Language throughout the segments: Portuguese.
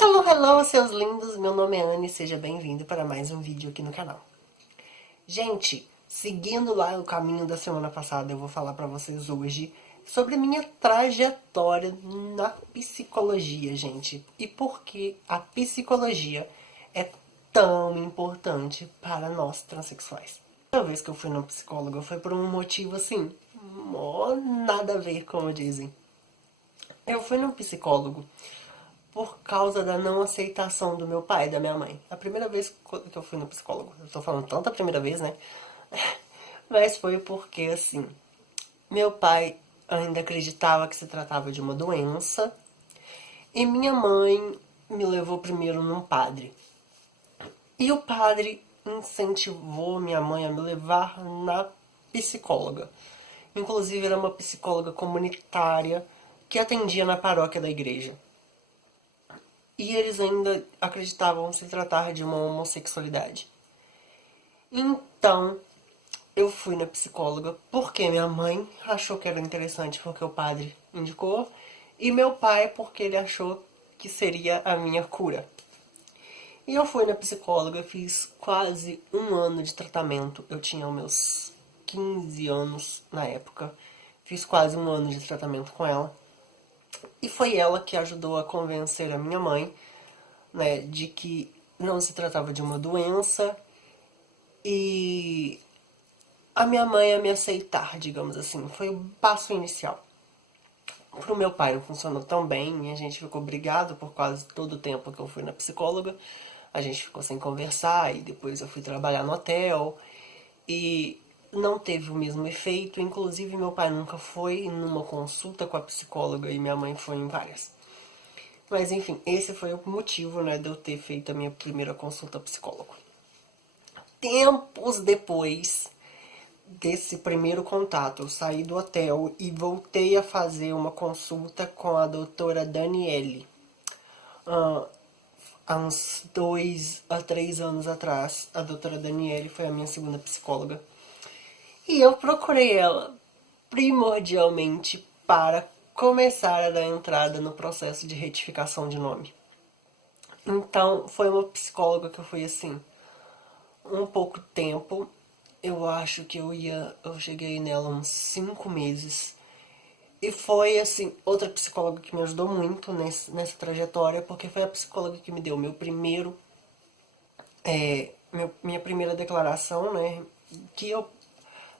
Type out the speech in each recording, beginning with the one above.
Hello, hello, seus lindos! Meu nome é Anne e seja bem-vindo para mais um vídeo aqui no canal. Gente, seguindo lá o caminho da semana passada, eu vou falar para vocês hoje sobre minha trajetória na psicologia, gente. E por que a psicologia é tão importante para nós transexuais. A primeira vez que eu fui no psicólogo foi por um motivo assim, nada a ver, como dizem. Eu fui no psicólogo por causa da não aceitação do meu pai e da minha mãe. A primeira vez que eu fui no psicólogo, eu tô falando tanta primeira vez, né? Mas foi porque, assim, meu pai ainda acreditava que se tratava de uma doença e minha mãe me levou primeiro num padre. E o padre incentivou minha mãe a me levar na psicóloga. Inclusive, era uma psicóloga comunitária que atendia na paróquia da igreja. E eles ainda acreditavam se tratar de uma homossexualidade. Então, eu fui na psicóloga porque minha mãe achou que era interessante porque o padre indicou, e meu pai porque ele achou que seria a minha cura. E eu fui na psicóloga, fiz quase um ano de tratamento. Eu tinha meus 15 anos na época. Fiz quase um ano de tratamento com ela. E foi ela que ajudou a convencer a minha mãe, né, de que não se tratava de uma doença e a minha mãe a me aceitar, digamos assim. Foi o passo inicial. Pro meu pai não funcionou tão bem e a gente ficou brigado por quase todo o tempo que eu fui na psicóloga. A gente ficou sem conversar e depois eu fui trabalhar no hotel e não teve o mesmo efeito. Inclusive meu pai nunca foi numa consulta com a psicóloga e minha mãe foi em várias. Mas enfim, esse foi o motivo, né, de eu ter feito a minha primeira consulta psicólogo. Tempos depois desse primeiro contato, eu saí do hotel e voltei a fazer uma consulta com a doutora Daniele. Há uns 2 a 3 anos atrás, a doutora Daniele foi a minha segunda psicóloga. E eu procurei ela primordialmente para começar a dar entrada no processo de retificação de nome. Então, foi uma psicóloga que eu fui assim, um pouco tempo. Eu acho que eu cheguei nela uns 5 meses. E foi, assim, outra psicóloga que me ajudou muito nessa trajetória, porque foi a psicóloga que me deu meu primeiro, minha primeira declaração, né, que eu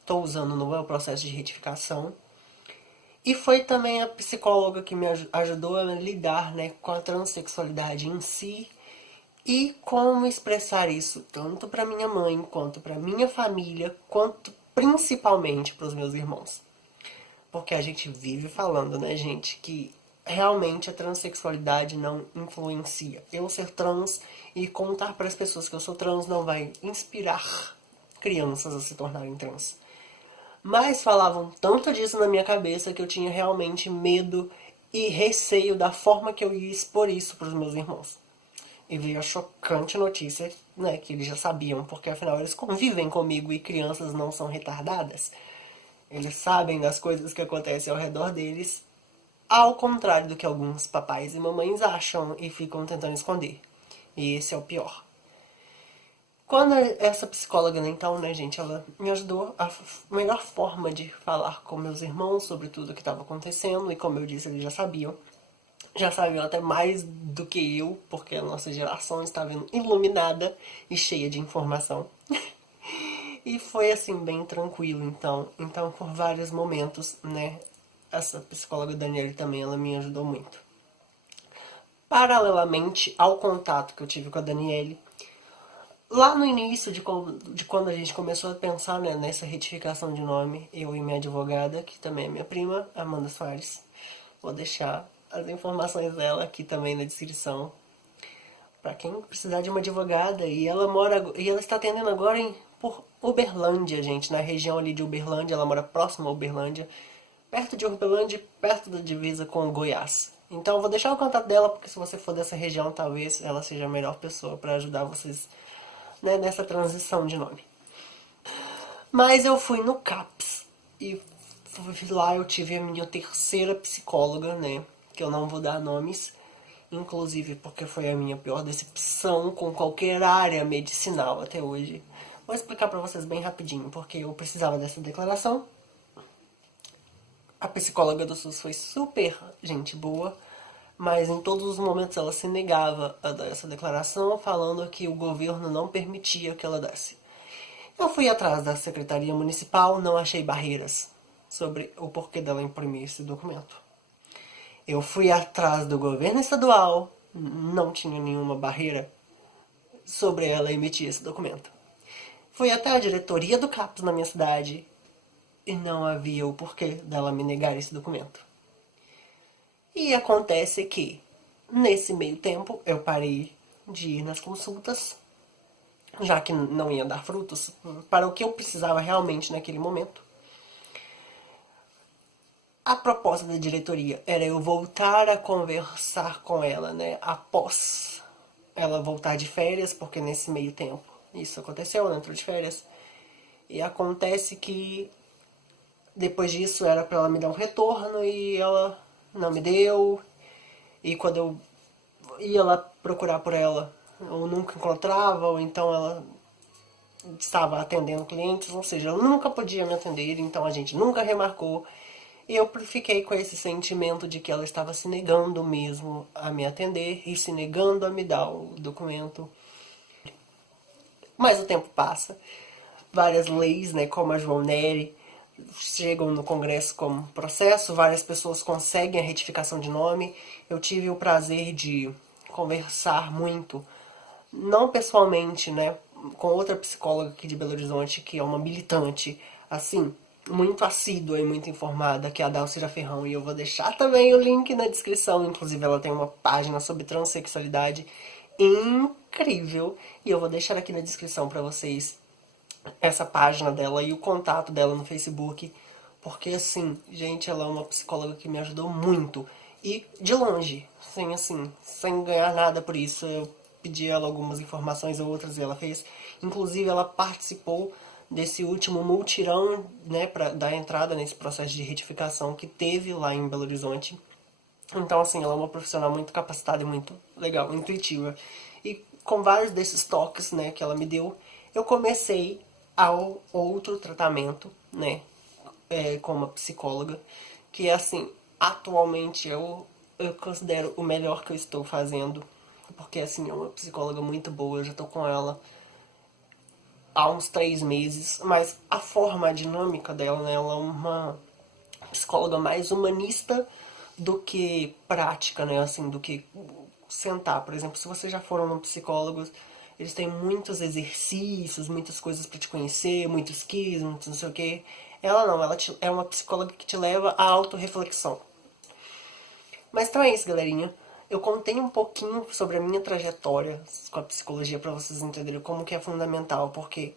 tô usando no meu processo de retificação. E foi também a psicóloga que me ajudou a lidar, né, com a transexualidade em si e como expressar isso tanto para minha mãe, quanto para minha família, quanto principalmente para os meus irmãos. Porque a gente vive falando, né, gente, que realmente a transexualidade não influencia. Eu ser trans e contar para as pessoas que eu sou trans não vai inspirar crianças a se tornarem trans. Mas falavam tanto disso na minha cabeça que eu tinha realmente medo e receio da forma que eu ia expor isso para os meus irmãos. E veio a chocante notícia, né, que eles já sabiam, porque afinal eles convivem comigo e crianças não são retardadas. Eles sabem das coisas que acontecem ao redor deles, ao contrário do que alguns papais e mamães acham e ficam tentando esconder. E esse é o pior. Quando essa psicóloga, então, né, gente, ela me ajudou a melhor forma de falar com meus irmãos sobre tudo o que estava acontecendo, e como eu disse, eles já sabiam até mais do que eu, porque a nossa geração estava iluminada e cheia de informação. E foi assim, bem tranquilo, então. Então, por vários momentos, né, essa psicóloga Daniele também, ela me ajudou muito. Paralelamente ao contato que eu tive com a Daniele, lá no início de quando a gente começou a pensar, né, nessa retificação de nome, eu e minha advogada, que também é minha prima, Amanda Soares, vou deixar as informações dela aqui também na descrição, para quem precisar de uma advogada. E ela está atendendo agora por Uberlândia, gente, na região ali de Uberlândia. Ela mora próximo a Uberlândia, perto de Uberlândia, perto da divisa com Goiás. Então eu vou deixar o contato dela, porque se você for dessa região, talvez ela seja a melhor pessoa para ajudar vocês, né, nessa transição de nome. Mas eu fui no CAPS e lá eu tive a minha terceira psicóloga, né, que eu não vou dar nomes, inclusive porque foi a minha pior decepção com qualquer área medicinal até hoje. Vou explicar pra vocês bem rapidinho, porque eu precisava dessa declaração. A psicóloga do SUS foi super gente boa, mas em todos os momentos ela se negava a dar essa declaração, falando que o governo não permitia que ela desse. Eu fui atrás da Secretaria Municipal, não achei barreiras sobre o porquê dela imprimir esse documento. Eu fui atrás do governo estadual, não tinha nenhuma barreira sobre ela emitir esse documento. Fui até a diretoria do CAPS na minha cidade e não havia o porquê dela me negar esse documento. E acontece que, nesse meio tempo, eu parei de ir nas consultas, já que não ia dar frutos, para o que eu precisava realmente naquele momento. A proposta da diretoria era eu voltar a conversar com ela, né, após ela voltar de férias, porque nesse meio tempo isso aconteceu, ela entrou de férias. E acontece que depois disso era para ela me dar um retorno e ela não me deu. E quando eu ia lá procurar por ela, eu nunca encontrava, ou então ela estava atendendo clientes, ou seja, ela nunca podia me atender, então a gente nunca remarcou. E eu fiquei com esse sentimento de que ela estava se negando mesmo a me atender e se negando a me dar o documento. Mas o tempo passa, várias leis, né, como a João Nery, chegam no Congresso como processo, várias pessoas conseguem a retificação de nome. Eu tive o prazer de conversar muito, não pessoalmente, né, com outra psicóloga aqui de Belo Horizonte, que é uma militante, assim, muito assídua e muito informada, que é a Dalcira Ferrão, e eu vou deixar também o link na descrição. Inclusive ela tem uma página sobre transexualidade incrível, e eu vou deixar aqui na descrição pra vocês essa página dela e o contato dela no Facebook, porque assim, gente, ela é uma psicóloga que me ajudou muito, e de longe, sem ganhar nada por isso. Eu pedi ela algumas informações ou outras e ela fez. Inclusive ela participou desse último multirão, né, para dar entrada nesse processo de retificação que teve lá em Belo Horizonte. Então, assim, ela é uma profissional muito capacitada e muito legal, intuitiva. E com vários desses toques, né, que ela me deu, eu comecei ao outro tratamento, né, com uma psicóloga, que, assim, atualmente eu considero o melhor que eu estou fazendo, porque, assim, é uma psicóloga muito boa, eu já tô com ela há uns 3 meses, mas a forma, a dinâmica dela, né, ela é uma psicóloga mais humanista do que prática, né, assim, do que sentar. Por exemplo, se vocês já foram no psicólogo, eles têm muitos exercícios, muitas coisas pra te conhecer, muitos quiz, muitos não sei o que. Ela não, é uma psicóloga que te leva à autorreflexão. Mas então é isso, galerinha. Eu contei um pouquinho sobre a minha trajetória com a psicologia pra vocês entenderem como que é fundamental, porque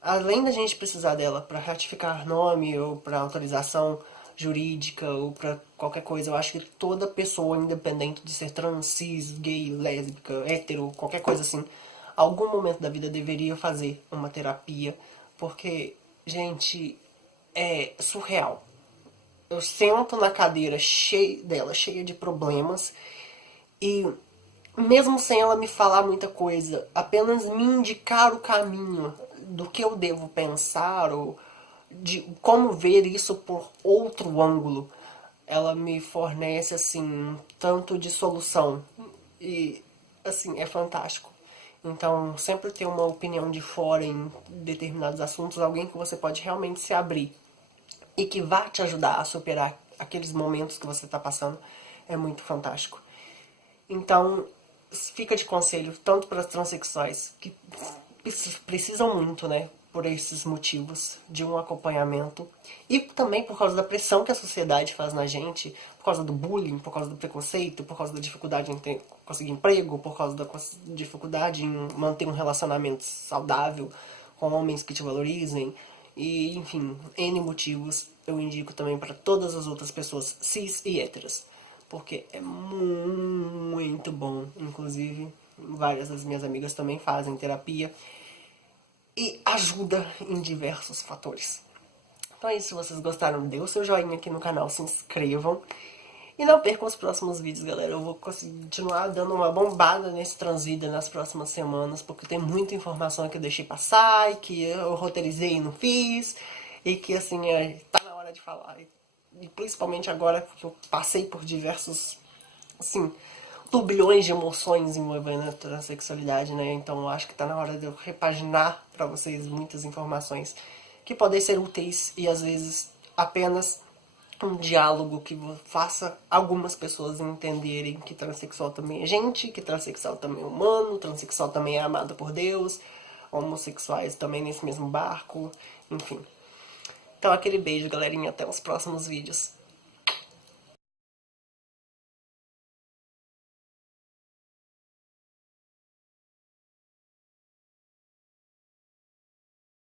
além da gente precisar dela pra ratificar nome ou pra autorização jurídica ou pra qualquer coisa, eu acho que toda pessoa, independente de ser trans, cis, gay, lésbica, hétero, qualquer coisa assim, algum momento da vida deveria fazer uma terapia, porque, gente, é surreal. Eu sento na cadeira cheia de problemas, e mesmo sem ela me falar muita coisa, apenas me indicar o caminho do que eu devo pensar ou de como ver isso por outro ângulo, ela me fornece assim um tanto de solução e assim é fantástico. Então, sempre ter uma opinião de fora em determinados assuntos, alguém que você pode realmente se abrir e que vá te ajudar a superar aqueles momentos que você está passando, é muito fantástico. Então, fica de conselho, tanto para as transexuais, que precisam muito, né, por esses motivos, de um acompanhamento, e também por causa da pressão que a sociedade faz na gente, por causa do bullying, por causa do preconceito, por causa da dificuldade em conseguir emprego, por causa da dificuldade em manter um relacionamento saudável com homens que te valorizem, e enfim, N motivos. Eu indico também para todas as outras pessoas cis e héteras, porque é muito bom. Inclusive, várias das minhas amigas também fazem terapia e ajuda em diversos fatores. Então é isso, se vocês gostaram, dê o seu joinha aqui no canal, se inscrevam. E não percam os próximos vídeos, galera. Eu vou continuar dando uma bombada nesse Transvida nas próximas semanas, porque tem muita informação que eu deixei passar, e que eu roteirizei e não fiz, e que, assim, tá na hora de falar. E principalmente agora que eu passei por diversos, assim, turbilhões de emoções envolvendo a transexualidade, né? Então eu acho que tá na hora de eu repaginar pra vocês muitas informações que podem ser úteis e às vezes apenas um diálogo que faça algumas pessoas entenderem que transexual também é gente, que transexual também é humano, transexual também é amado por Deus, homossexuais também nesse mesmo barco, enfim. Então aquele beijo, galerinha, até os próximos vídeos.